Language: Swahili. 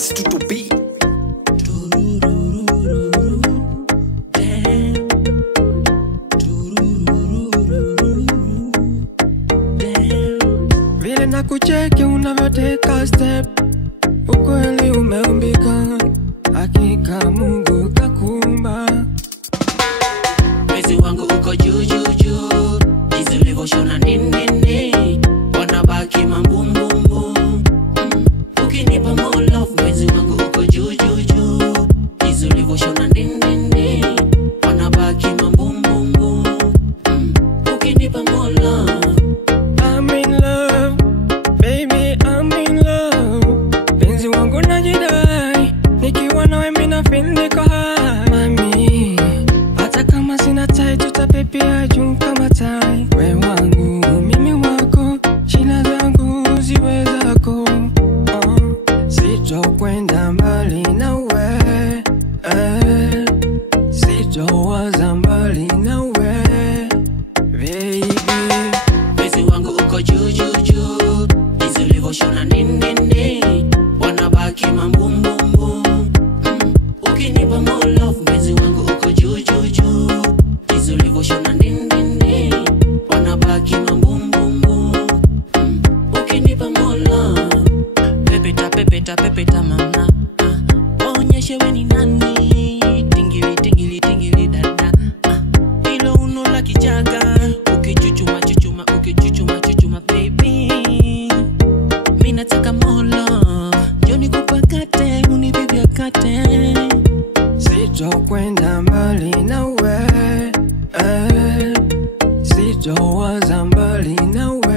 It's to be. Vile na kucheki unavyoteka step, ukweli umeumbika, hakika Mungu kakumba. Mwezi wangu uko juu juu juu, jinsi ulivyoshona nini, wanabaki mambumbumbu. Ukinipa more love, mwezi wangu uko juu juu juu, jinsi ulivyoshona nini, wanabaki mambumbumbu. Ukinipa more love, I'm in love, baby, I'm in love. Penzi wangu najidai, nikiwa nawe mina feel niko high. Mami, hata kama sina tai, tutapepea juu kama tai. We wangu, mimi wako, shida zangu ziwe zako. Sitokwenda mbali nawe, sitowaza mbali nawe, baby. mwezi wangu uko juu juu juu, jinsi ulivyoshona nini, wanabaki mambumbumbu. Ukinipa more love, mwezi wangu uko juu juu juu, jinsi ulivyoshona nini, wanabaki mambumbumbu. Ukinipa more love, pepeta pepeta pepeta mama, waonyeshe we ni nani. Tingili tingili tingili dada, ilo uno la kichaka, ukichuchuma chuchuma ukichuchuma chuchuma baby. Mimi nataka more love, njoni kupakate unibebe akate. Sitokwenda mbali nawe, sitowaza mbali nawe.